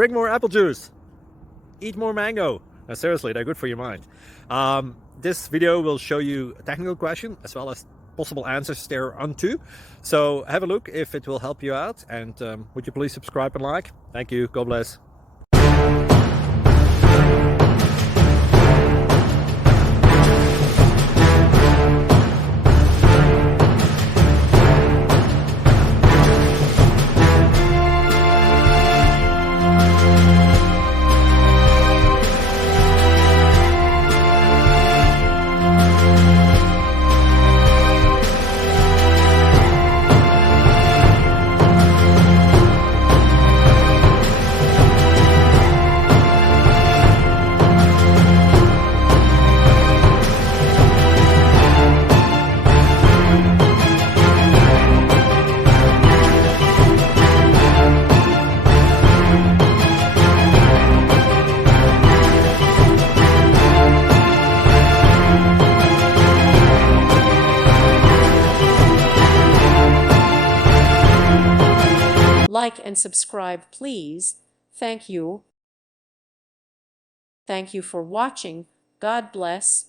drink more apple juice, eat more mango. No, seriously, they're good for your mind. This video will show you a technical question as well as possible answers thereunto. So have a look if it will help you out, and would you please subscribe and like? Thank you. God bless. Like and subscribe, please. Thank you. Thank you for watching. God bless.